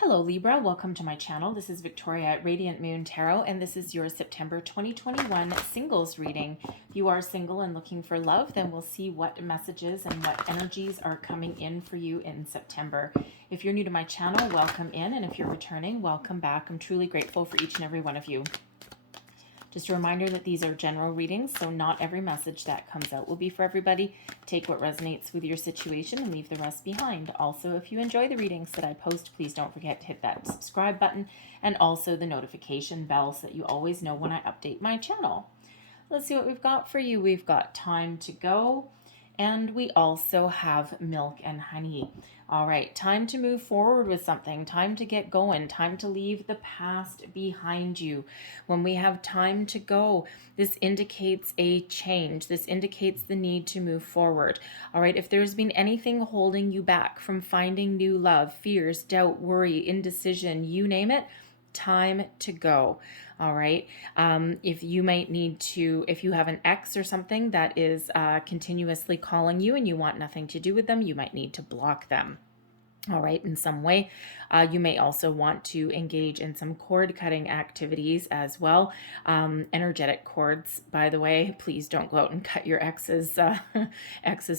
Hello Libra, welcome to my channel. This is Victoria at Radiant Moon Tarot, and this is your September 2021 singles reading. If you are single and looking for love, then we'll see what messages and what energies are coming in for you in September. If you're new to my channel, welcome in, and if you're returning, welcome back. I'm truly grateful for each and every one of you. Just a reminder that these are general readings, so not every message that comes out will be for everybody. Take what resonates with your situation and leave the rest behind. Also, if you enjoy the readings that I post, please don't forget to hit that subscribe button and also the notification bell so that you always know when I update my channel. Let's see what we've got for you. We've got time to go, and we also have milk and honey. All right, time to move forward with something, time to get going, time to leave the past behind you. When we have time to go, this indicates a change. This indicates the need to move forward. All right, if there's been anything holding you back from finding new love, fears, doubt, worry, indecision, you name it, time to go. All right. If you might need to, if you have an ex or something that is continuously calling you and you want nothing to do with them, you might need to block them. All right, in some way. You may also want to engage in some cord cutting activities as well. Energetic cords, by the way, please don't go out and cut your ex's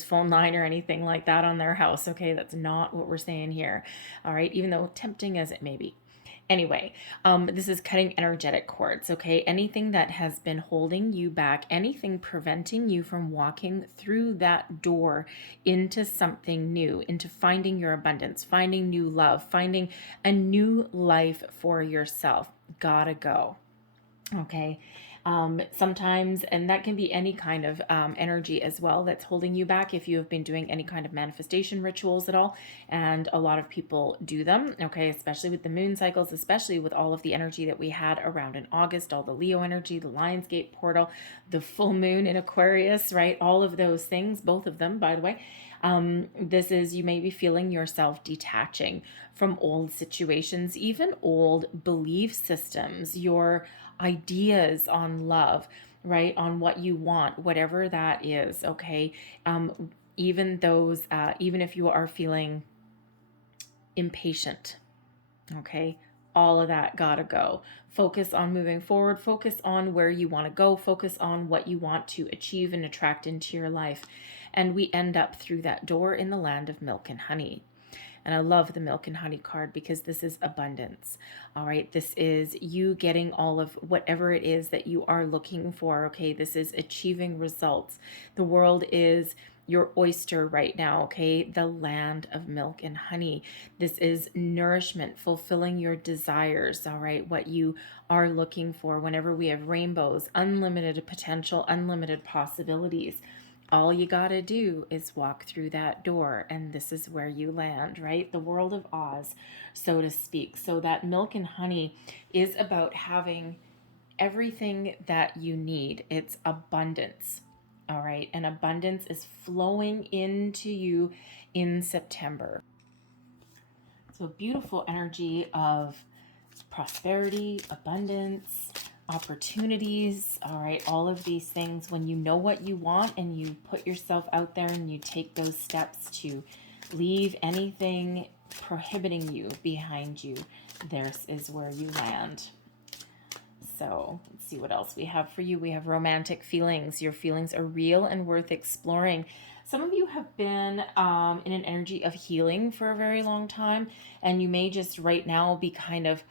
phone line or anything like that on their house. Okay, that's not what we're saying here. All right, even though tempting as it may be. Anyway, this is cutting energetic cords, okay? Anything that has been holding you back, anything preventing you from walking through that door into something new, into finding your abundance, finding new love, finding a new life for yourself, gotta go, okay? Sometimes, and that can be any kind of energy as well that's holding you back if you have been doing any kind of manifestation rituals at all, and a lot of people do them, okay, especially with the moon cycles, especially with all of the energy that we had around in August, all the Leo energy, the Lionsgate portal, the full moon in Aquarius, right, all of those things, both of them, by the way. This is, you may be feeling yourself detaching from old situations, even old belief systems, your ideas on love, right? On what you want, whatever that is, okay? Even those, even if you are feeling impatient, okay? All of that gotta go. Focus on moving forward. Focus on where you want to go. Focus on what you want to achieve and attract into your life. And we end up through that door in the land of milk and honey. And I love the milk and honey card because this is abundance. All right. This is you getting all of whatever it is that you are looking for. Okay. This is achieving results. The world is your oyster right now, okay? The land of milk and honey. This is nourishment, fulfilling your desires, all right? What you are looking for. Whenever we have rainbows, unlimited potential, unlimited possibilities. All you got to do is walk through that door, and this is where you land, right? The world of Oz, so to speak. So that milk and honey is about having everything that you need. It's abundance. All right. And abundance is flowing into you in September. So beautiful energy of prosperity, abundance, opportunities. All right. All of these things, when you know what you want and you put yourself out there and you take those steps to leave anything prohibiting you behind you, this is where you land. So let's see what else we have for you. We have romantic feelings. Your feelings are real and worth exploring. Some of you have been in an energy of healing for a very long time, and you may just right now be kind of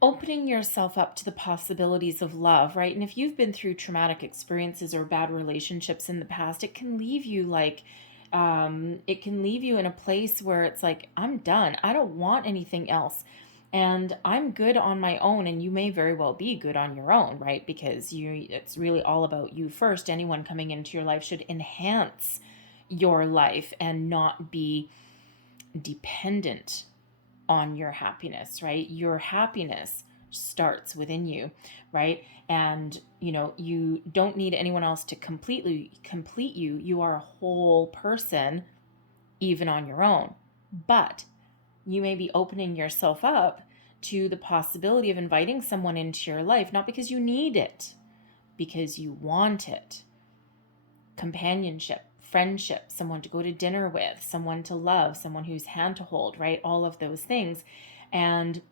opening yourself up to the possibilities of love, right? And if you've been through traumatic experiences or bad relationships in the past, it can leave you like, it can leave you in a place where it's like, I'm done. I don't want anything else. And I'm good on my own, and you may very well be good on your own, right? Because it's really all about you first. Anyone coming into your life should enhance your life and not be dependent on your happiness, right? Your happiness starts within you, right? And you don't need anyone else to complete you. You are a whole person, even on your own. But you may be opening yourself up to the possibility of inviting someone into your life, not because you need it, because you want it. Companionship, friendship, someone to go to dinner with, someone to love, someone who's hand to hold, right? All of those things. And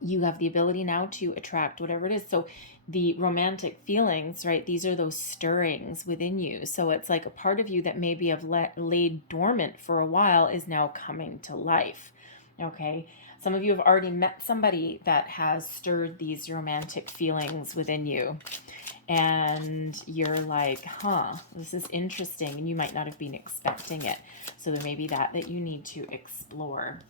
you have the ability now to attract whatever it is. So the romantic feelings, right? These are those stirrings within you. So it's like a part of you that maybe have laid dormant for a while is now coming to life. Okay. Some of you have already met somebody that has stirred these romantic feelings within you. And you're like, huh, this is interesting. And you might not have been expecting it. So there may be that you need to explore.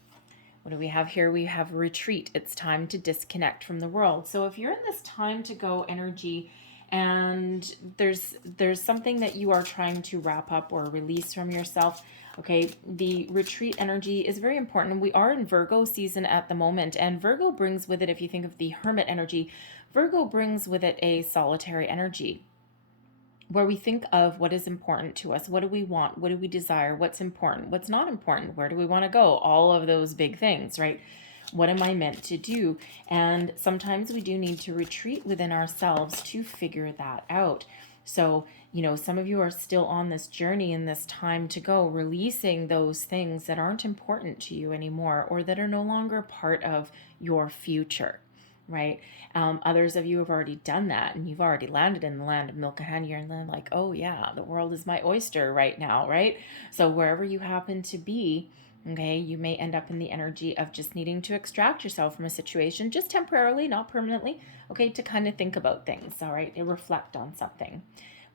What do we have here? We have retreat. It's time to disconnect from the world. So if you're in this time to go energy and there's something that you are trying to wrap up or release from yourself, okay, the retreat energy is very important. We are in Virgo season at the moment, and Virgo brings with it, if you think of the hermit energy, Virgo brings with it a solitary energy, where we think of what is important to us. What do we want? What do we desire? What's important? What's not important? Where do we want to go? All of those big things, right? What am I meant to do? And sometimes we do need to retreat within ourselves to figure that out. So, some of you are still on this journey in this time to go, releasing those things that aren't important to you anymore, or that are no longer part of your future. Right? Others of you have already done that, and you've already landed in the land of milk and honey. You're like, oh yeah, the world is my oyster right now, right? So wherever you happen to be, okay, you may end up in the energy of just needing to extract yourself from a situation, just temporarily, not permanently, okay, to kind of think about things, all right, and reflect on something.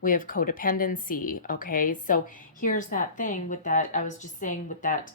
We have codependency, okay? So here's that thing with that, I was just saying with that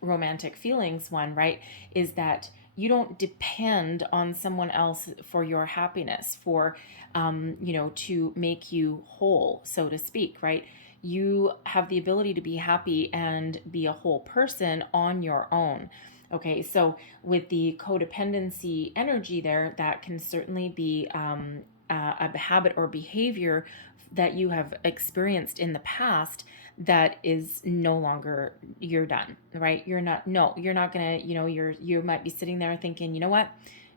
romantic feelings one, right, is that you don't depend on someone else for your happiness, for, to make you whole, so to speak, right? You have the ability to be happy and be a whole person on your own. Okay, so with the codependency energy there, that can certainly be a habit or behavior that you have experienced in the past that is no longer, you're done, right? You're not gonna, you might be sitting there thinking, you know what?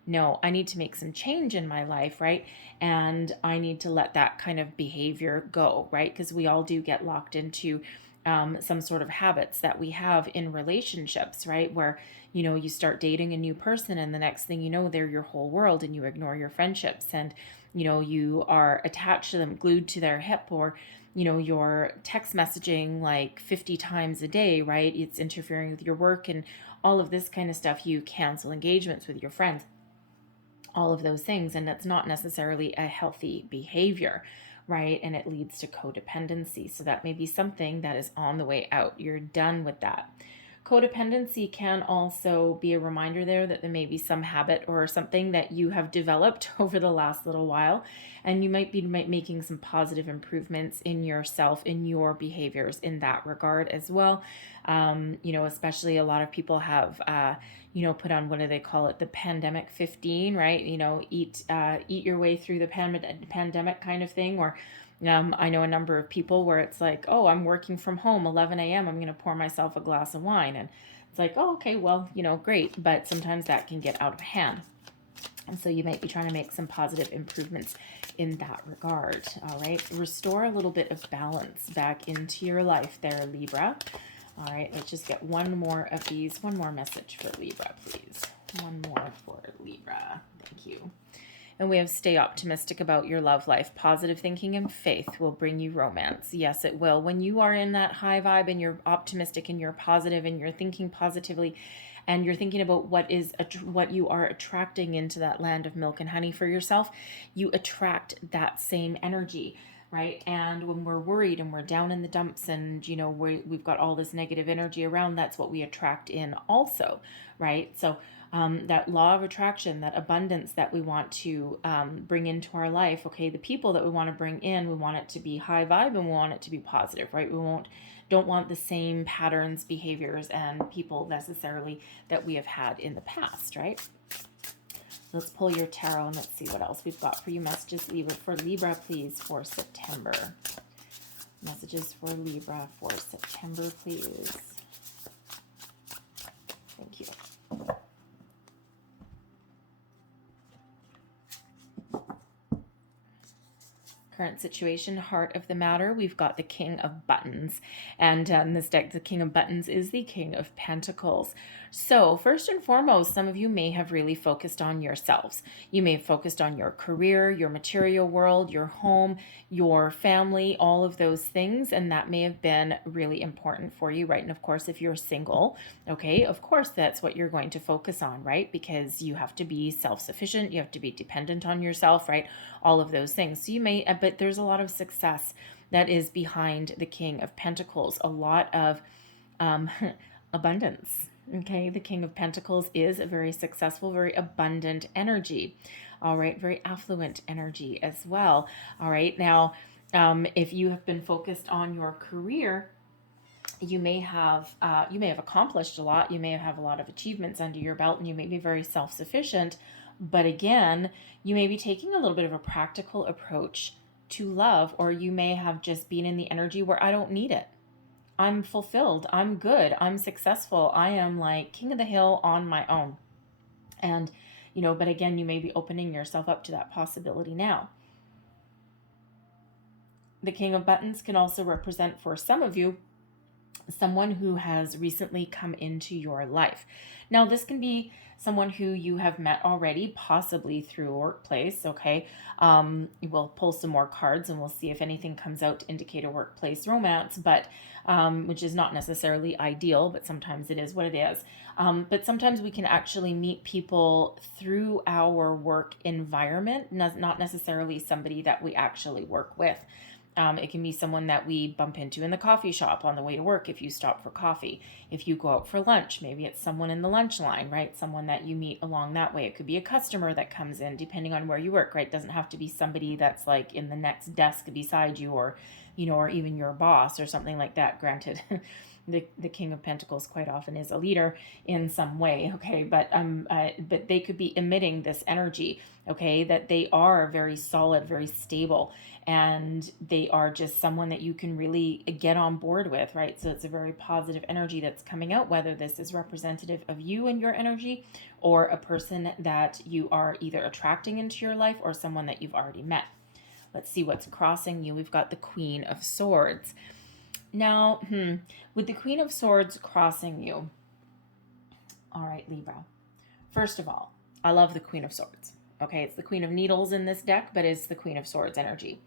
No, I need to make some change in my life, right? And I need to let that kind of behavior go, right? Because we all do get locked into some sort of habits that we have in relationships, right? Where, you start dating a new person and the next thing you know, they're your whole world and you ignore your friendships and, you are attached to them, glued to their hip, or, you're text messaging like 50 times a day, right? It's interfering with your work and all of this kind of stuff. You cancel engagements with your friends, all of those things. And that's not necessarily a healthy behavior, right? And it leads to codependency. So that may be something that is on the way out. You're done with that. Codependency can also be a reminder there that there may be some habit or something that you have developed over the last little while, and you might be making some positive improvements in yourself, in your behaviors in that regard as well. Especially a lot of people have, put on, what do they call it? The pandemic 15, right? Eat your way through the pandemic kind of thing, or I know a number of people where it's like, oh, I'm working from home, 11 a.m. I'm going to pour myself a glass of wine. And it's like, oh, okay, well, great. But sometimes that can get out of hand. And so you might be trying to make some positive improvements in that regard. All right. Restore a little bit of balance back into your life there, Libra. All right. Let's just get one more of these. One more message for Libra, please. One more for Libra. Thank you. And we have stay optimistic about your love life. Positive thinking and faith will bring you romance. Yes, it will. When you are in that high vibe and you're optimistic and you're positive and you're thinking positively and you're thinking about what you are attracting into that land of milk and honey for yourself, you attract that same energy, right? And when we're worried and we're down in the dumps and, we've got all this negative energy around, that's what we attract in also, right? So that law of attraction, that abundance that we want to bring into our life, okay, the people that we want to bring in, we want it to be high vibe and we want it to be positive, right? Don't want the same patterns, behaviors, and people necessarily that we have had in the past, right? Let's pull your tarot and let's see what else we've got for you. Messages for Libra, please, for September. Messages for Libra for September, please. Thank you. current situation, heart of the matter, we've got the King of Buttons. And in this deck, the King of Buttons is the King of Pentacles. So first and foremost, some of you may have really focused on yourselves. You may have focused on your career, your material world, your home, your family, all of those things. And that may have been really important for you, right? And of course, if you're single, okay, of course, that's what you're going to focus on, right? Because you have to be self-sufficient. You have to be dependent on yourself, right? All of those things. So you may, but there's a lot of success that is behind the King of Pentacles, a lot of abundance. Okay, the King of Pentacles is a very successful, very abundant energy. All right, very affluent energy as well. All right, now, if you have been focused on your career, you may have accomplished a lot. You may have a lot of achievements under your belt, and you may be very self-sufficient. But again, you may be taking a little bit of a practical approach to love, or you may have just been in the energy where I don't need it. I'm fulfilled. I'm good. I'm successful. I am like king of the hill on my own. And, but again, you may be opening yourself up to that possibility now. The King of Buttons can also represent, for some of you, someone who has recently come into your life. Now, this can be someone who you have met already, possibly through a workplace, okay? We'll pull some more cards and we'll see if anything comes out to indicate a workplace romance, but which is not necessarily ideal, but sometimes it is what it is. But sometimes we can actually meet people through our work environment, not necessarily somebody that we actually work with. It can be someone that we bump into in the coffee shop on the way to work if you stop for coffee. If you go out for lunch, maybe it's someone in the lunch line, right? Someone that you meet along that way. It could be a customer that comes in, depending on where you work, right? It doesn't have to be somebody that's like in the next desk beside you, or, or even your boss or something like that. Granted, the King of Pentacles quite often is a leader in some way, okay? But they could be emitting this energy, okay? That they are very solid, very stable, and they are just someone that you can really get on board with, right? So it's a very positive energy that's coming out, whether this is representative of you and your energy, or a person that you are either attracting into your life, or someone that you've already met. Let's see what's crossing you. We've got the Queen of Swords. Now, with the Queen of Swords crossing you, all right, Libra, first of all, I love the Queen of Swords. Okay, it's the Queen of Needles in this deck, but it's the Queen of Swords energy.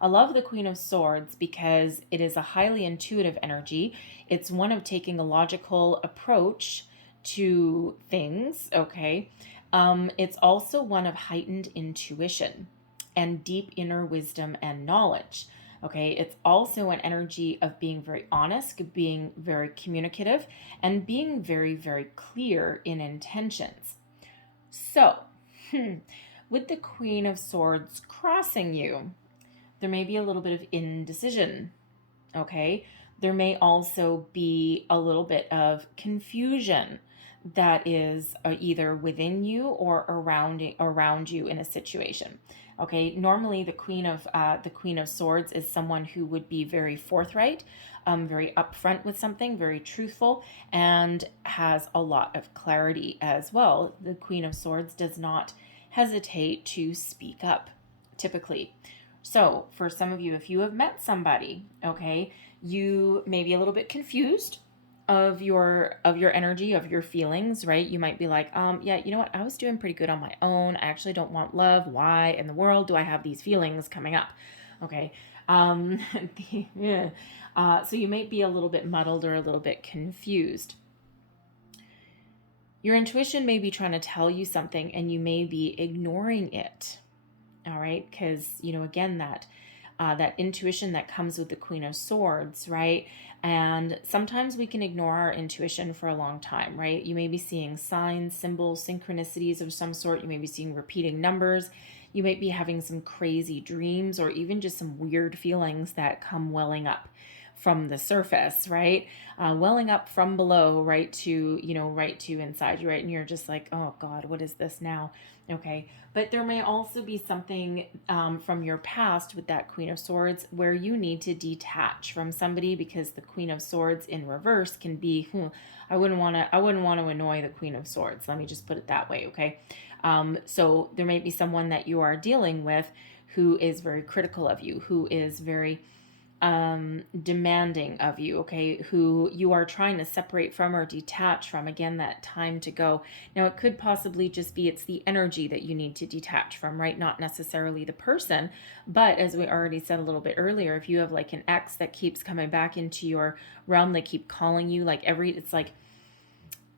I love the Queen of Swords because it is a highly intuitive energy. It's one of taking a logical approach to things, okay? It's also one of heightened intuition and deep inner wisdom and knowledge. Okay, it's also an energy of being very honest, being very communicative, and being very, very clear in intentions. So, with the Queen of Swords crossing you, there may be a little bit of indecision, okay? There may also be a little bit of confusion that is either within you or around you in a situation. Okay, normally the Queen of Swords is someone who would be very forthright, very upfront with something, very truthful, and has a lot of clarity as well. The Queen of Swords does not hesitate to speak up, typically. So for some of you, if you have met somebody, okay, you may be a little bit confused of your energy, of your feelings, right? You might be like, yeah, you know what? I was doing pretty good on my own. I actually don't want love. Why in the world do I have these feelings coming up? Okay. Yeah. So you may be a little bit muddled or a little bit confused. Your intuition may be trying to tell you something and you may be ignoring it. All right. Because, again, that intuition that comes with the Queen of Swords, right? And sometimes we can ignore our intuition for a long time, right? You may be seeing signs, symbols, synchronicities of some sort. You may be seeing repeating numbers. You might be having some crazy dreams, or even just some weird feelings that come welling up from the surface, right? Welling up from below, right to inside you, right? And you're just like, oh God, what is this now? Okay. But there may also be something from your past with that Queen of Swords where you need to detach from somebody, because the Queen of Swords in reverse can be, I wouldn't want to annoy the Queen of Swords. Let me just put it that way. Okay. So there may be someone that you are dealing with who is very critical of you, who is very demanding of you, okay, who you are trying to separate from or detach from. Again, that time to go. Now, it could possibly just be it's the energy that you need to detach from, right? Not necessarily the person, but as we already said a little bit earlier, if you have like an ex that keeps coming back into your realm, they keep calling you, like it's like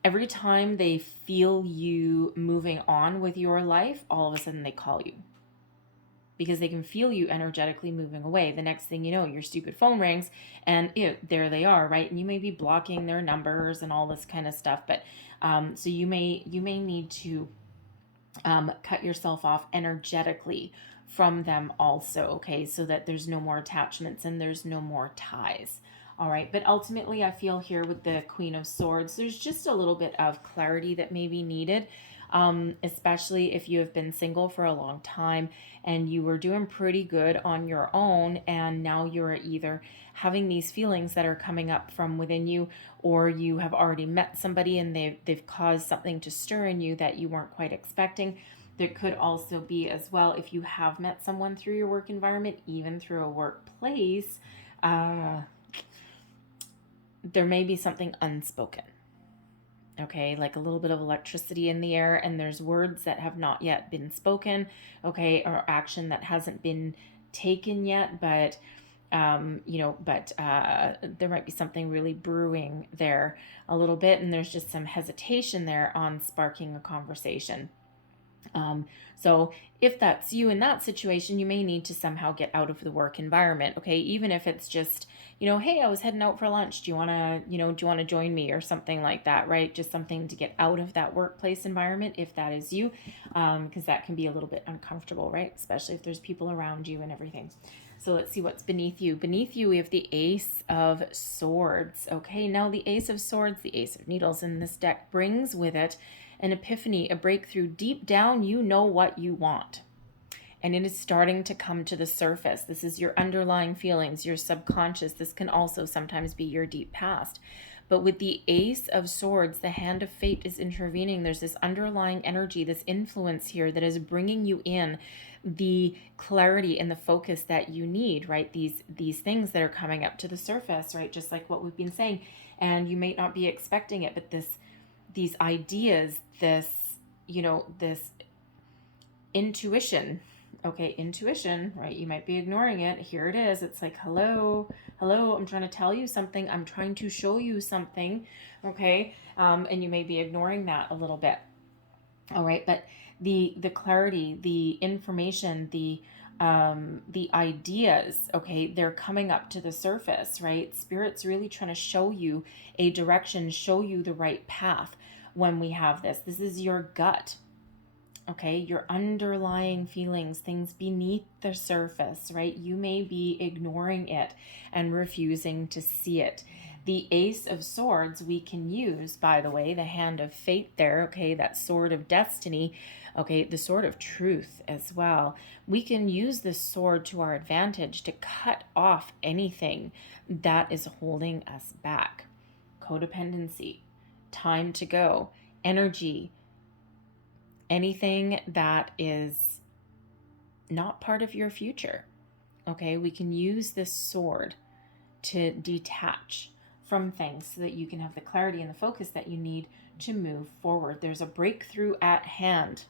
every time they feel you moving on with your life, all of a sudden they call you, because they can feel you energetically moving away. The next thing you know, your stupid phone rings and there they are, right? And you may be blocking their numbers and all this kind of stuff. But so you may need to cut yourself off energetically from them also, okay? So that there's no more attachments and there's no more ties. All right, but ultimately I feel here with the Queen of Swords, there's just a little bit of clarity that may be needed. Especially if you have been single for a long time and you were doing pretty good on your own, and now you're either having these feelings that are coming up from within you, or you have already met somebody and they've caused something to stir in you that you weren't quite expecting. There could also be as well, if you have met someone through your work environment, even through a workplace, there may be something unspoken. Okay, like a little bit of electricity in the air, and there's words that have not yet been spoken, okay, or action that hasn't been taken yet, but there might be something really brewing there a little bit, and there's just some hesitation there on sparking a conversation. So if that's you in that situation, you may need to somehow get out of the work environment, okay? Even if it's just, hey, I was heading out for lunch. Do you want to join me or something like that, right? Just something to get out of that workplace environment if that is you, because that can be a little bit uncomfortable, right? Especially if there's people around you and everything. So let's see what's beneath you. Beneath you, we have the Ace of Swords, okay? Now the Ace of Swords, the Ace of Needles in this deck brings with it an epiphany, a breakthrough. Deep down, you know what you want. And it is starting to come to the surface. This is your underlying feelings, your subconscious. This can also sometimes be your deep past. But with the Ace of Swords, the hand of fate is intervening. There's this underlying energy, this influence here that is bringing you in the clarity and the focus that you need, right? These things that are coming up to the surface, right? Just like what we've been saying. And you may not be expecting it, but these ideas, this intuition, okay, intuition, right? You might be ignoring it. Here it is. It's like, hello, I'm trying to tell you something. I'm trying to show you something, okay? And you may be ignoring that a little bit. All right, but the clarity, the information, the ideas, okay, they're coming up to the surface, right? Spirit's really trying to show you a direction, show you the right path when we have this. This is your gut, okay? Your underlying feelings, things beneath the surface, right? You may be ignoring it and refusing to see it. The Ace of Swords we can use, by the way, the hand of fate there, okay, that sword of destiny, okay, the sword of truth as well. We can use this sword to our advantage to cut off anything that is holding us back. Codependency, time to go, energy, anything that is not part of your future, okay? We can use this sword to detach from things so that you can have the clarity and the focus that you need to move forward. There's a breakthrough at hand.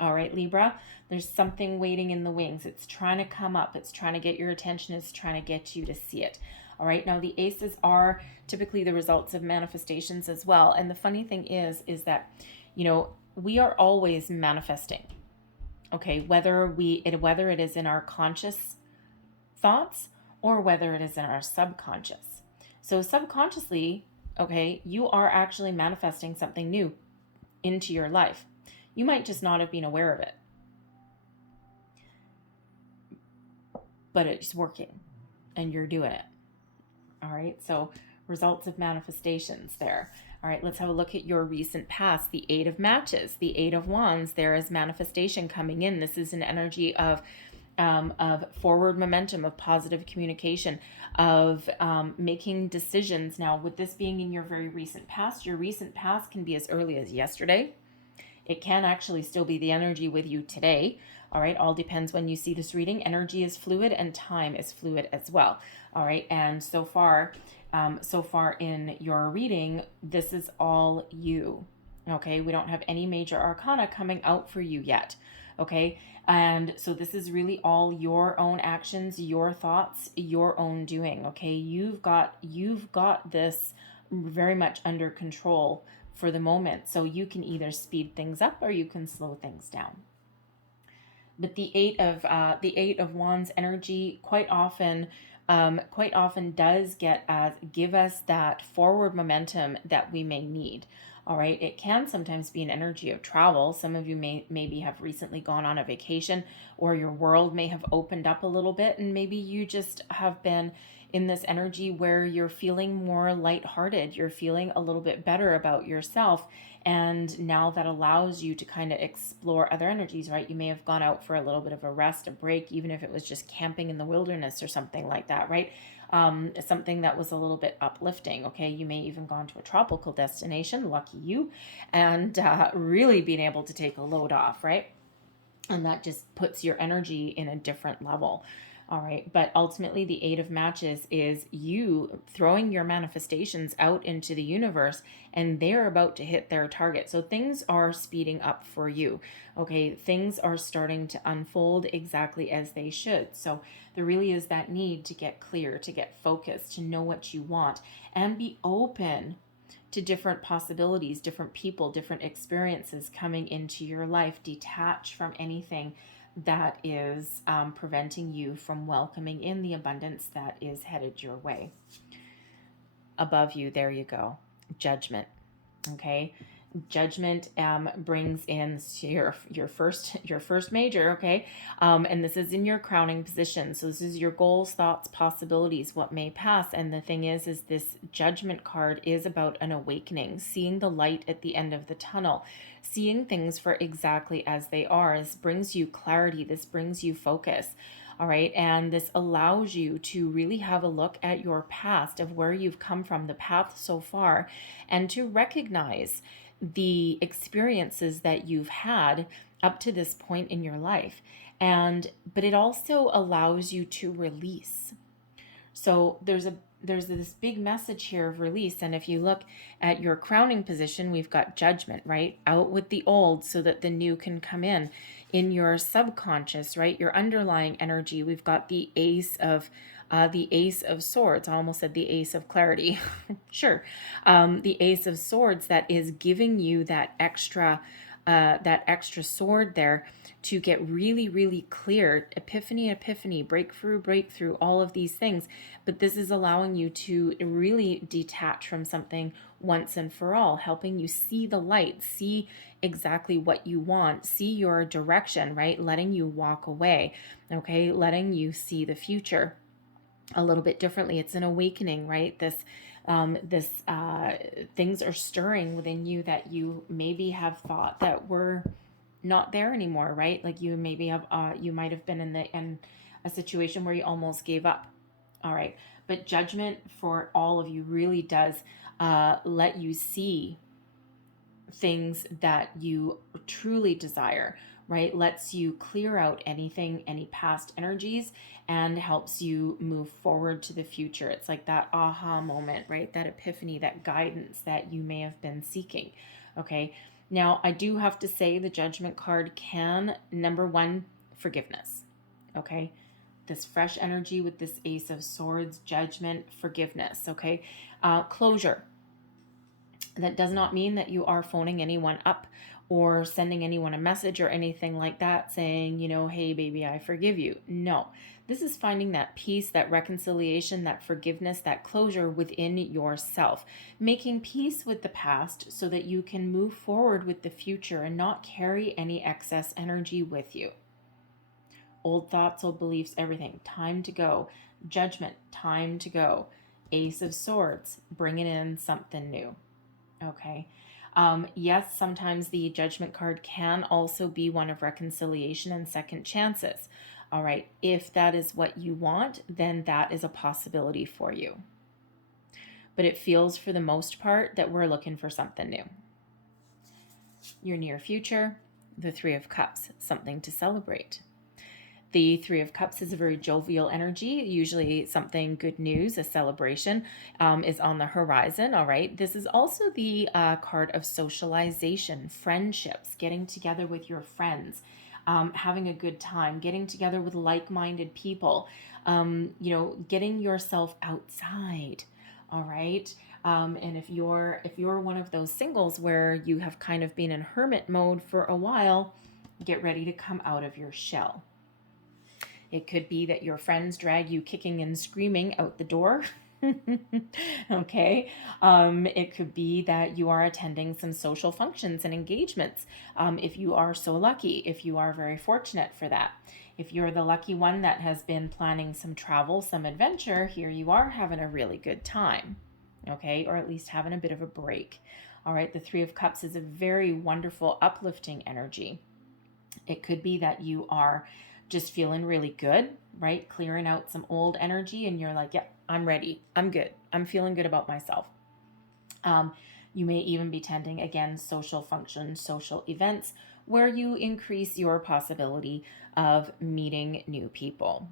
All right, Libra, there's something waiting in the wings. It's trying to come up. It's trying to get your attention. It's trying to get you to see it. All right, now the aces are typically the results of manifestations as well. And the funny thing is that, we are always manifesting. Okay, whether it is in our conscious thoughts or whether it is in our subconscious. So subconsciously, okay, you are actually manifesting something new into your life. You might just not have been aware of it, but it's working and you're doing it. All right, so results of manifestations there. All right, let's have a look at your recent past. The Eight of Matches, the Eight of Wands, there is manifestation coming in. This is an energy of forward momentum, of positive communication, of making decisions. Now, with this being in your very recent past, your recent past can be as early as yesterday. It can actually still be the energy with you today. All right, all depends when you see this reading. Energy is fluid and time is fluid as well. All right, and so far in your reading, this is all you. Okay, we don't have any major arcana coming out for you yet. Okay, and so this is really all your own actions, your thoughts, your own doing. Okay, you've got this very much under control for the moment. So you can either speed things up or you can slow things down. But the Eight of Wands energy quite often does give us that forward momentum that we may need. All right, it can sometimes be an energy of travel. Some of you maybe have recently gone on a vacation, or your world may have opened up a little bit, and maybe you just have been in this energy where you're feeling more lighthearted. You're feeling a little bit better about yourself. And now that allows you to kind of explore other energies, right? You may have gone out for a little bit of a rest, a break, even if it was just camping in the wilderness or something like that, right? Something that was a little bit uplifting. Okay, you may even gone to a tropical destination, lucky you, and really being able to take a load off, right? And that just puts your energy in a different level. All right, but ultimately the Eight of Matches is you throwing your manifestations out into the universe, and they're about to hit their target. So things are speeding up for you. Okay, things are starting to unfold exactly as they should. So there really is that need to get clear, to get focused, to know what you want, and be open to different possibilities, different people, different experiences coming into your life. Detach from anything that is preventing you from welcoming in the abundance that is headed your way. Above you, there you go. Judgment. Okay, Judgment brings in your first major. Okay, and this is in your crowning position. So this is your goals, thoughts, possibilities, what may pass. And the thing is this Judgment card is about an awakening, seeing the light at the end of the tunnel, seeing things for exactly as they are. This brings you clarity. This brings you focus. All right. And this allows you to really have a look at your past, of where you've come from, the path so far, and to recognize the experiences that you've had up to this point in your life. But it also allows you to release. So there's this big message here of release. And if you look at your crowning position, we've got Judgment, right? Out with the old so that the new can come in. In your subconscious, right? Your underlying energy, we've got the Ace of Swords. I almost said the Ace of Clarity. Sure. The Ace of Swords that is giving you that extra sword there to get really, really clear. Epiphany, breakthrough, all of these things. But this is allowing you to really detach from something once and for all, helping you see the light, see exactly what you want, see your direction, right? Letting you walk away, okay? Letting you see the future a little bit differently. It's an awakening, right? Things are stirring within you that you maybe have thought that were not there anymore, right? Like you maybe have, you might have been in a situation where you almost gave up. All right. But Judgment for all of you really does let you see things that you truly desire, right? Lets you clear out any past energies, and helps you move forward to the future. It's like that aha moment, right? That epiphany, that guidance that you may have been seeking. Okay. Now, I do have to say the Judgment card can, number one, forgiveness. Okay. This fresh energy with this Ace of Swords, Judgment, forgiveness. Okay. Closure. That does not mean that you are phoning anyone up or sending anyone a message or anything like that saying, hey, baby, I forgive you. No, this is finding that peace, that reconciliation, that forgiveness, that closure within yourself, making peace with the past so that you can move forward with the future and not carry any excess energy with you. Old thoughts, old beliefs, everything. Time to go. Judgment, time to go. Ace of Swords, bringing in something new. Okay. Yes, sometimes the Judgment card can also be one of reconciliation and second chances. All right. If that is what you want, then that is a possibility for you. But it feels for the most part that we're looking for something new. Your near future, the Three of Cups, something to celebrate. The Three of Cups is a very jovial energy, usually something good news, a celebration is on the horizon, all right? This is also the card of socialization, friendships, getting together with your friends, having a good time, getting together with like-minded people, getting yourself outside, all right? And if you're one of those singles where you have kind of been in hermit mode for a while, get ready to come out of your shell. It could be that your friends drag you kicking and screaming out the door. Okay. It could be that you are attending some social functions and engagements. If you are so lucky, if you are very fortunate for that. If you're the lucky one that has been planning some travel, some adventure, here you are having a really good time. Okay. Or at least having a bit of a break. All right. The Three of Cups is a very wonderful, uplifting energy. It could be that you are just feeling really good, right? Clearing out some old energy and you're like, yep, I'm ready. I'm good. I'm feeling good about myself. You may even be attending, again, social functions, social events where you increase your possibility of meeting new people.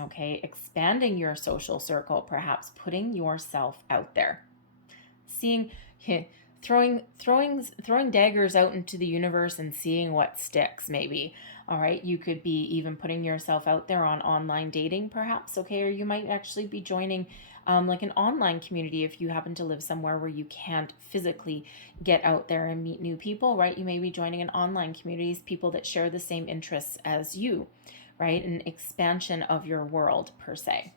Okay, expanding your social circle, perhaps putting yourself out there. Seeing, throwing daggers out into the universe and seeing what sticks, maybe. All right, you could be even putting yourself out there on online dating, perhaps. Okay, or you might actually be joining like an online community if you happen to live somewhere where you can't physically get out there and meet new people, right? You may be joining an online communities, people that share the same interests as you, right? An expansion of your world, per se.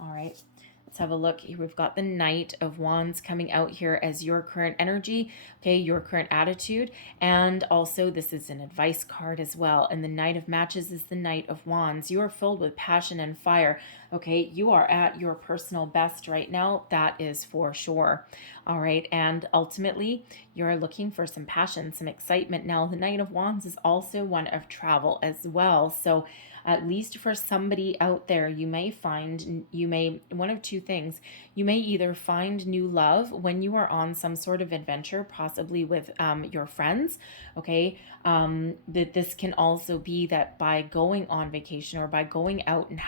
All right. Let's have a look. We've got the Knight of Wands coming out here as your current energy, okay, your current attitude. And also this is an advice card as well. And the Knight of Matches is the Knight of Wands. You are filled with passion and fire, okay? You are at your personal best right now. That is for sure. All right. And ultimately, you're looking for some passion, some excitement. Now, the Knight of Wands is also one of travel as well. So at least for somebody out there, one of two things. You may either find new love when you are on some sort of adventure, possibly with your friends, okay? That this can also be that by going on vacation or by going out and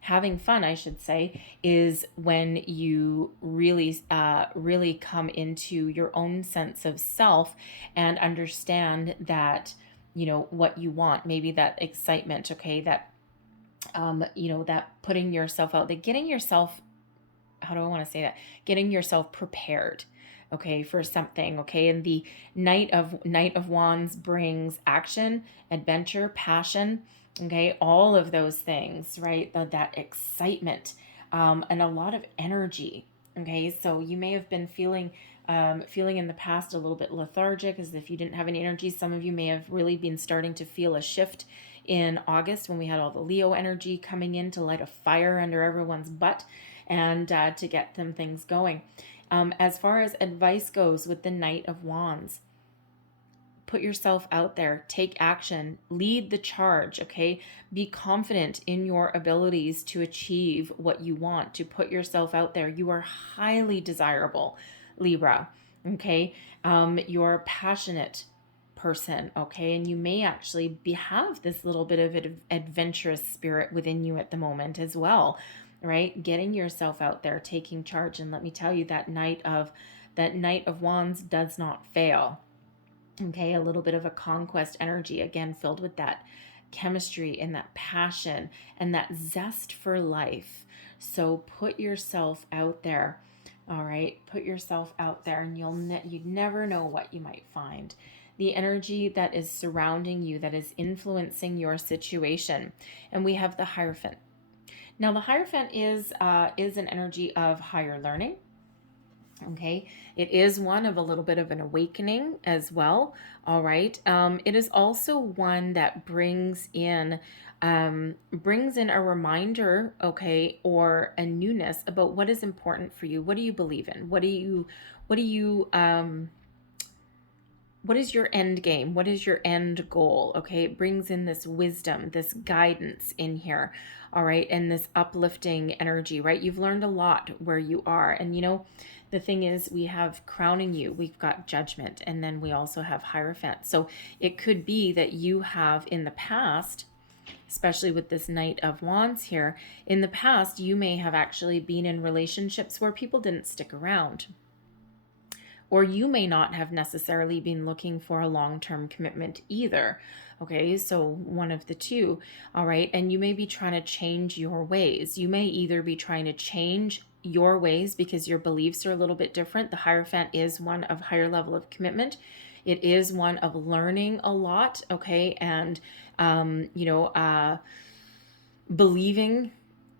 having fun, I should say, is when you really come into your own sense of self and understand that, what you want, maybe that excitement, okay, that, that putting yourself out there, getting yourself, how do I want to say that? Getting yourself prepared, okay, for something, okay? And the Knight of Wands brings action, adventure, passion, okay, all of those things, right? That excitement, and a lot of energy, okay? So you may have been feeling in the past a little bit lethargic, as if you didn't have any energy. Some of you may have really been starting to feel a shift in August when we had all the Leo energy coming in to light a fire under everyone's butt and to get them things going. As far as advice goes with the Knight of Wands, put yourself out there, take action, lead the charge, okay? Be confident in your abilities to achieve what you want, to put yourself out there. You are highly desirable, Libra, okay? You're a passionate person, okay? And you may actually have this little bit of an adventurous spirit within you at the moment as well, right? Getting yourself out there, taking charge. And let me tell you, that Knight of Wands does not fail. Okay, a little bit of a conquest energy, again, filled with that chemistry and that passion and that zest for life. So put yourself out there. All right, put yourself out there, and you'd never know what you might find. The energy that is surrounding you, that is influencing your situation. And we have the Hierophant. Now, the Hierophant is an energy of higher learning. Okay, it is one of a little bit of an awakening as well. All right, it is also one that brings in a reminder, okay, or a newness about what is important for you. What do you believe in? What is your end game? What is your end goal? Okay, it brings in this wisdom, this guidance in here. All right, and this uplifting energy, right? You've learned a lot where you are, and the thing is, we have crowning you, we've got Judgment, and then we also have Hierophant. So it could be that you have in the past, especially with this Knight of Wands here, in the past, you may have actually been in relationships where people didn't stick around. Or you may not have necessarily been looking for a long-term commitment either. Okay, so one of the two. All right, and you may be trying to change your ways. You may either be trying to change your ways because your beliefs are a little bit different. The Hierophant is one of higher level of commitment. It is one of learning a lot, okay, and believing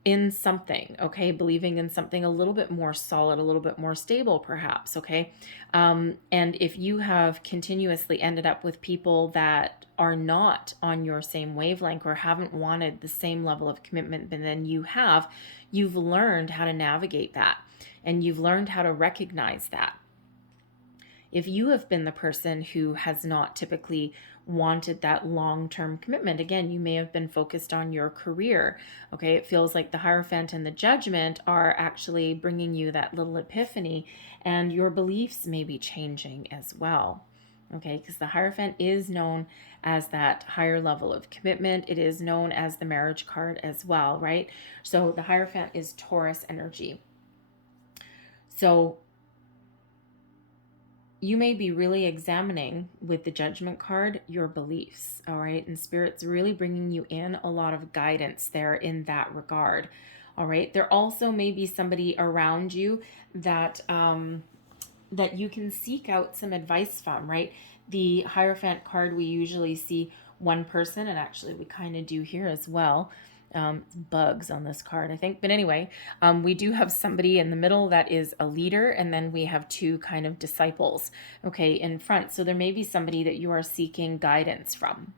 in something, okay, believing in something a little bit more solid, a little bit more stable, perhaps, okay. And if you have continuously ended up with people that are not on your same wavelength or haven't wanted the same level of commitment than you have, you've learned how to navigate that, and you've learned how to recognize that. If you have been the person who has not typically wanted that long-term commitment, again, you may have been focused on your career. Okay, it feels like the Hierophant and the Judgment are actually bringing you that little epiphany, and your beliefs may be changing as well. Okay, because the Hierophant is known as that higher level of commitment. It is known as the marriage card as well, right? So the Hierophant is Taurus energy. So you may be really examining with the Judgment card your beliefs, all right? And Spirit's really bringing you in a lot of guidance there in that regard, all right? There also may be somebody around you that that you can seek out some advice from, right? The Hierophant card, we usually see one person, and actually we kind of do here as well. Bugs on this card, I think. But anyway, we do have somebody in the middle that is a leader, and then we have two kind of disciples, okay, in front. So there may be somebody that you are seeking guidance from,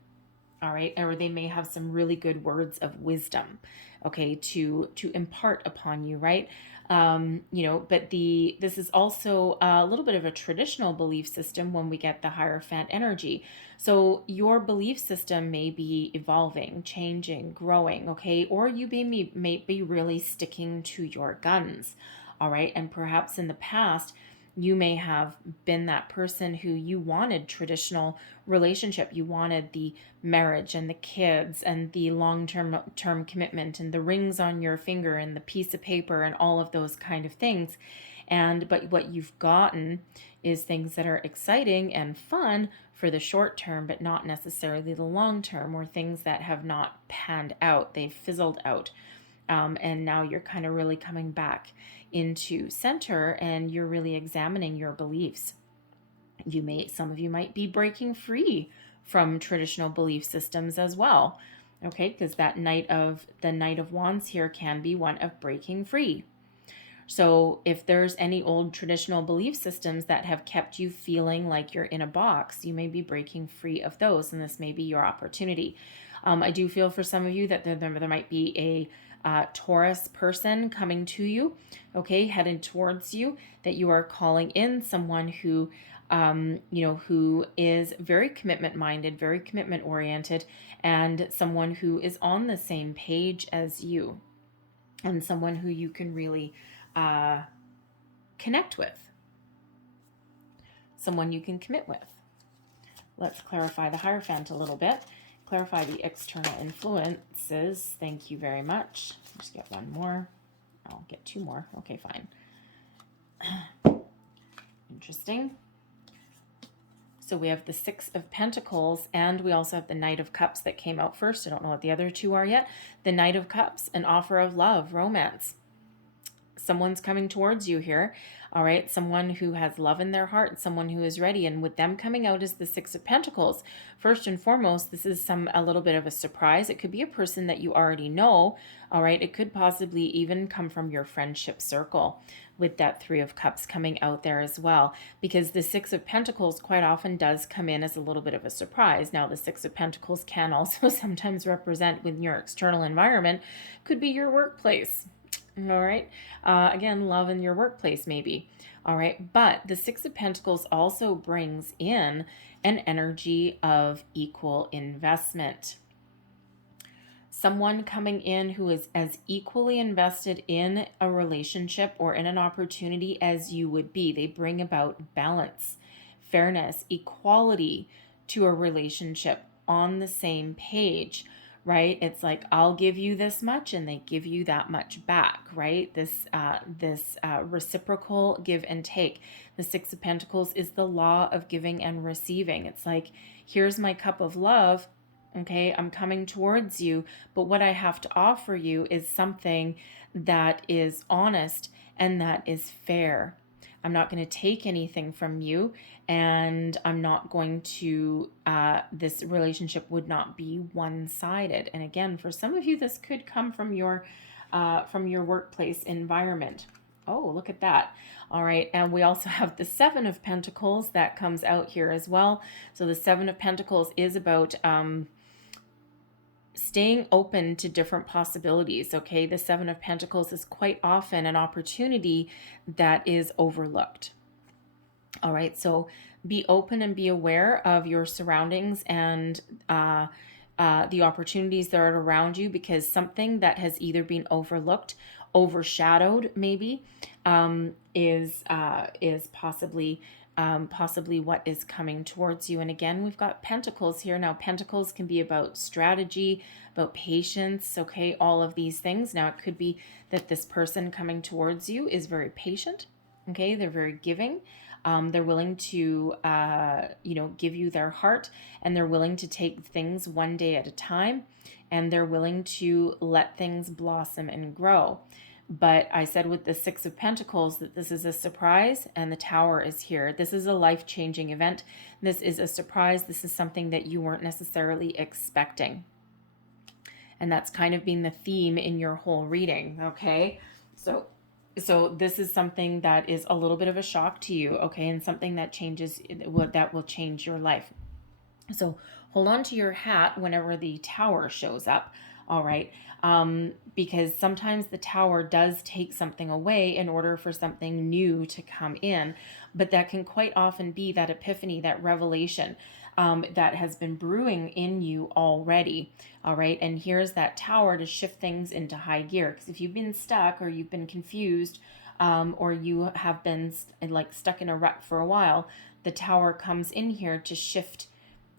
all right? Or they may have some really good words of wisdom, okay, to impart upon you, right? But this is also a little bit of a traditional belief system when we get the Hierophant energy. So your belief system may be evolving, changing, growing, okay? Or you may be really sticking to your guns, all right? And perhaps in the past, you may have been that person who you wanted traditional relationship. You wanted the marriage and the kids and the long-term commitment and the rings on your finger and the piece of paper and all of those kind of things. But what you've gotten is things that are exciting and fun for the short term, but not necessarily the long term, or things that have not panned out. They've fizzled out. And now you're kind of really coming back into center, and you're really examining your beliefs. Some of you might be breaking free from traditional belief systems as well. Okay, because the Knight of Wands here can be one of breaking free. So if there's any old traditional belief systems that have kept you feeling like you're in a box, you may be breaking free of those, and this may be your opportunity. I do feel for some of you that there might be a Taurus person coming to you, okay, headed towards you, that you are calling in someone who, who is very commitment minded, very commitment oriented, and someone who is on the same page as you, and someone who you can really connect with, someone you can commit with. Let's clarify the Hierophant a little bit. Clarify the external influences. Thank you very much. Just get one more. I'll get two more. Okay, fine. Interesting. So we have the Six of Pentacles, and we also have the Knight of Cups that came out first. I don't know what the other two are yet. The Knight of Cups, an offer of love, romance. Someone's coming towards you here, all right? Someone who has love in their heart, someone who is ready. And with them coming out as the Six of Pentacles, first and foremost, this is a little bit of a surprise. It could be a person that you already know, all right? It could possibly even come from your friendship circle, with that Three of Cups coming out there as well, because the Six of Pentacles quite often does come in as a little bit of a surprise. Now, the Six of Pentacles can also sometimes represent, within your external environment, could be your workplace. All right. Again, love in your workplace, maybe. All right. But the Six of Pentacles also brings in an energy of equal investment. someone coming in who is as equally invested in a relationship or in an opportunity as you would be. They bring about balance, fairness, equality to a relationship, on the same page, right? It's like, I'll give you this much and they give you that much back, right? This reciprocal give and take. The Six of Pentacles is the law of giving and receiving. It's like, here's my cup of love. Okay, I'm coming towards you, but what I have to offer you is something that is honest and that is fair. I'm not going to take anything from you, and I'm not going to, this relationship would not be one-sided. And again, for some of you, this could come from your workplace environment. Oh, look at that. All right. And we also have the Seven of Pentacles that comes out here as well. So the Seven of Pentacles is about, staying open to different possibilities. Okay. The Seven of Pentacles is quite often an opportunity that is overlooked. All right. So be open and be aware of your surroundings and, the opportunities that are around you, because something that has either been overlooked, overshadowed, maybe, is possibly what is coming towards you. And again, we've got Pentacles here. Now, Pentacles can be about strategy, about patience, okay, all of these things. Now, it could be that this person coming towards you is very patient, okay, they're very giving. They're willing to, give you their heart, and they're willing to take things one day at a time, and they're willing to let things blossom and grow. But I said with the Six of Pentacles that this is a surprise, and the Tower is here. This is a life-changing event. This is a surprise. This is something that you weren't necessarily expecting. And that's kind of been the theme in your whole reading, okay? So this is something that is a little bit of a shock to you, okay? And something that that will change your life. So hold on to your hat whenever the Tower shows up, all right? Because sometimes the Tower does take something away in order for something new to come in. But that can quite often be that epiphany, that revelation, that has been brewing in you already. All right. And here's that Tower to shift things into high gear. Because if you've been stuck, or you've been confused, or you have been stuck in a rut for a while, the Tower comes in here to shift,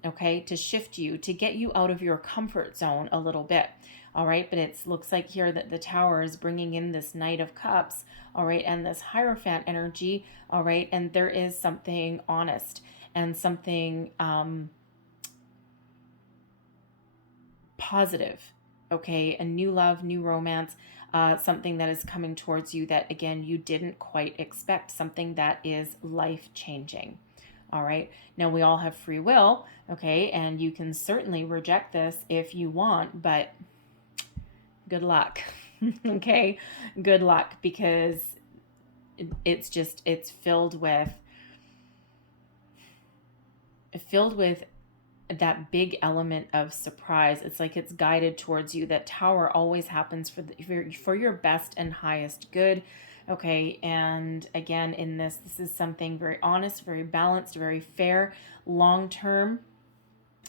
okay, to shift you, to get you out of your comfort zone a little bit. All right. But it looks like here that the Tower is bringing in this Knight of Cups. All right. And this Hierophant energy. All right. And there is something honest and something positive, okay? A new love, new romance, something that is coming towards you that, again, you didn't quite expect, something that is life-changing, all right? Now, we all have free will, okay? And you can certainly reject this if you want, but good luck, okay? Good luck, because it's filled with that big element of surprise. It's like it's guided towards you. That Tower always happens for your best and highest good. Okay. And again, in this is something very honest, very balanced, very fair, long-term.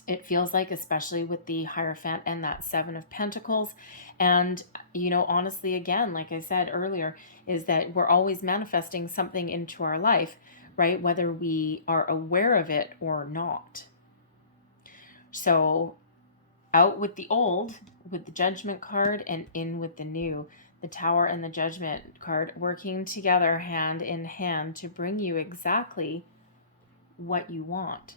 It feels like, especially with the Hierophant and that Seven of Pentacles. And, honestly, again, like I said earlier, is that we're always manifesting something into our life, right? Whether we are aware of it or not. So out with the old, with the Judgment card, and in with the new. The Tower and the Judgment card working together hand in hand to bring you exactly what you want,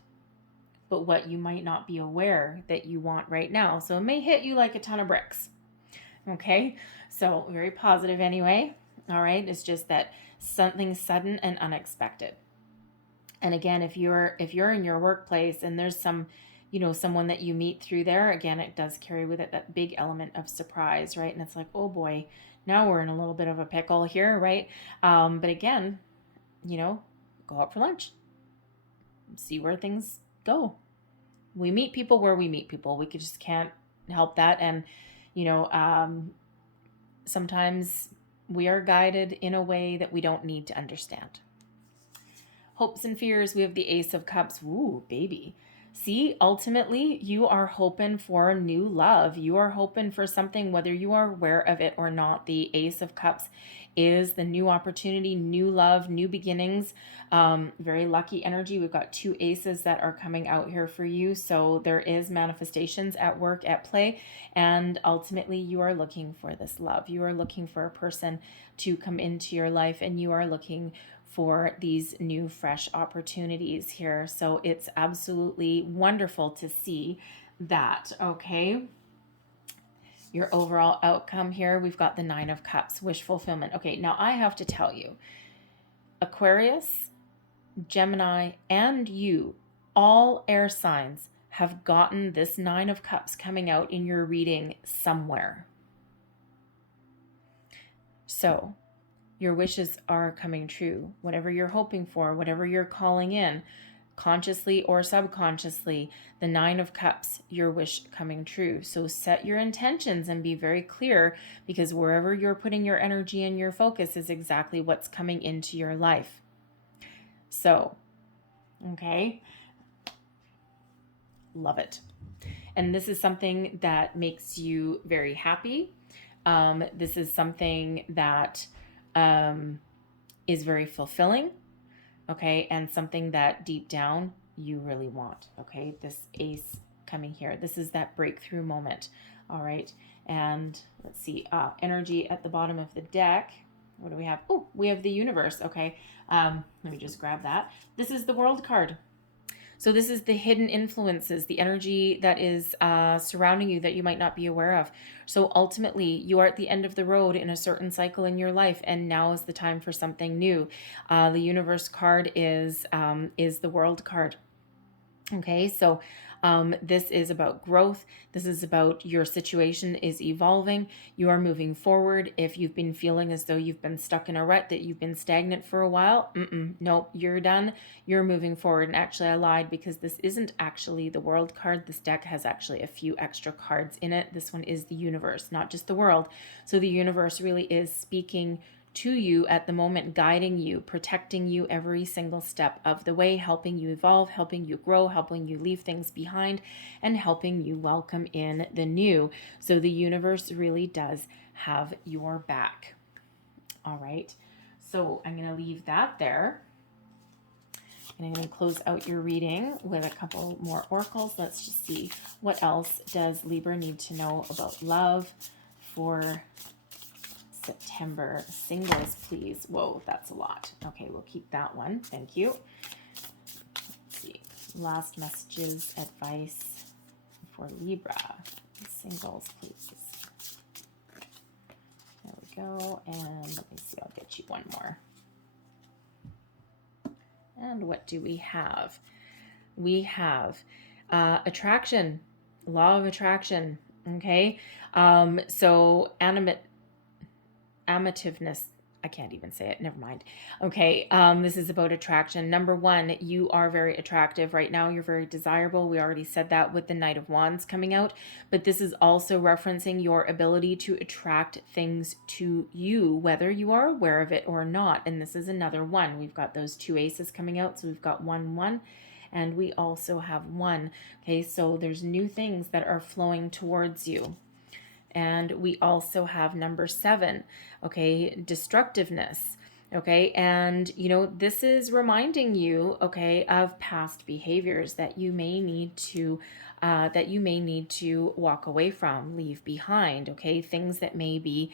but what you might not be aware that you want right now. So it may hit you like a ton of bricks. Okay, so very positive anyway. All right, it's just that something sudden and unexpected. And again, if you're in your workplace and there's some, someone that you meet through there, again, it does carry with it that big element of surprise, right? And it's like, oh boy, now we're in a little bit of a pickle here, right? But again, go out for lunch, see where things go. We meet people where we meet people. We just can't help that. And, sometimes we are guided in a way that we don't need to understand. Hopes and fears, we have the Ace of Cups. Ooh, baby. See, ultimately, you are hoping for new love. You are hoping for something, whether you are aware of it or not. The Ace of Cups is the new opportunity, new love, new beginnings. Very lucky energy. We've got two aces that are coming out here for you. So there is manifestations at work, at play. And ultimately, you are looking for this love. You are looking for a person to come into your life, and you are looking for these new fresh opportunities here. So it's absolutely wonderful to see that. Okay, your overall outcome here, we've got the Nine of Cups, wish fulfillment. Okay, now I have to tell you, Aquarius, Gemini, and you, all air signs, have gotten this Nine of Cups coming out in your reading somewhere. So your wishes are coming true. Whatever you're hoping for, whatever you're calling in, consciously or subconsciously, the Nine of Cups, your wish coming true. So set your intentions and be very clear, because wherever you're putting your energy and your focus is exactly what's coming into your life. So, okay, love it. And this is something that makes you very happy. This is something that is very fulfilling, okay, and something that deep down you really want, okay? This ace coming here, this is that breakthrough moment, all right? And let's see, energy at the bottom of the deck. What do we have? Oh, we have the universe, okay. Let me just grab that. This is the World card. So this is the hidden influences, the energy that is surrounding you that you might not be aware of. So ultimately, you are at the end of the road in a certain cycle in your life, and now is the time for something new. The Universe card is the World card. Okay, so this is about growth. This is about your situation is evolving. You are moving forward. If you've been feeling as though you've been stuck in a rut, that you've been stagnant for a while, nope, you're done. You're moving forward. And actually, I lied, because this isn't actually the World card. This deck has actually a few extra cards in it. This one is the Universe, not just the World. So the Universe really is speaking to you at the moment, guiding you, protecting you every single step of the way, helping you evolve, helping you grow, helping you leave things behind, and helping you welcome in the new. So the universe really does have your back. All right. So I'm going to leave that there. And I'm going to close out your reading with a couple more oracles. Let's just see, what else does Libra need to know about love for September? Singles, please. Whoa, that's a lot. Okay, we'll keep that one. Thank you. Let's see. Last messages, advice for Libra. Singles, please. There we go. And let me see, I'll get you one more. And what do we have? We have attraction, law of attraction. Okay. So amativeness, I can't even say it, never mind. Okay, this is about attraction. Number one, you are very attractive right now. You're very desirable. We already said that with the Knight of Wands coming out, but this is also referencing your ability to attract things to you, whether you are aware of it or not. And this is another one. We've got those two aces coming out, so we've got 1-1. And we also have 1. Okay, so there's new things that are flowing towards you. And we also have number 7, okay, destructiveness, okay, and this is reminding you, okay, of past behaviors that you may need to walk away from, leave behind, okay, things that may be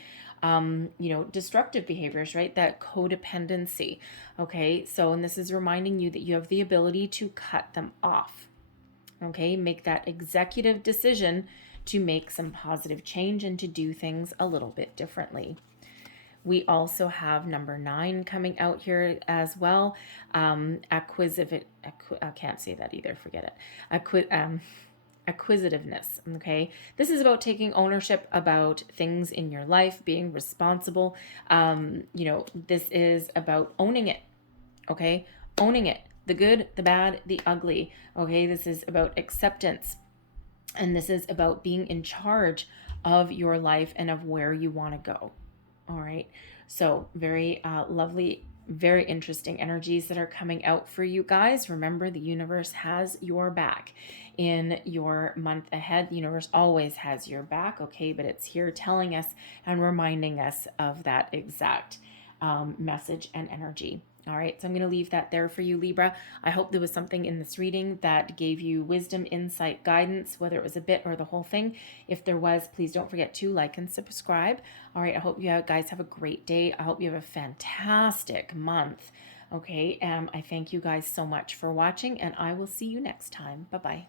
destructive behaviors, right? That codependency, okay, so, and this is reminding you that you have the ability to cut them off, okay, make that executive decision to make some positive change and to do things a little bit differently. We also have number 9 coming out here as well. I can't say that either, forget it. Acquisitiveness, okay? This is about taking ownership about things in your life, being responsible. This is about owning it, okay? Owning it, the good, the bad, the ugly, okay? This is about acceptance. And this is about being in charge of your life and of where you want to go. All right. So very lovely very interesting energies that are coming out for you guys. Remember, the universe has your back in your month ahead. The universe always has your back, okay? But it's here telling us and reminding us of that exact message and energy. All right, so I'm going to leave that there for you, Libra. I hope there was something in this reading that gave you wisdom, insight, guidance, whether it was a bit or the whole thing. If there was, please don't forget to like and subscribe. All right, I hope you guys have a great day. I hope you have a fantastic month. Okay, I thank you guys so much for watching, and I will see you next time. Bye-bye.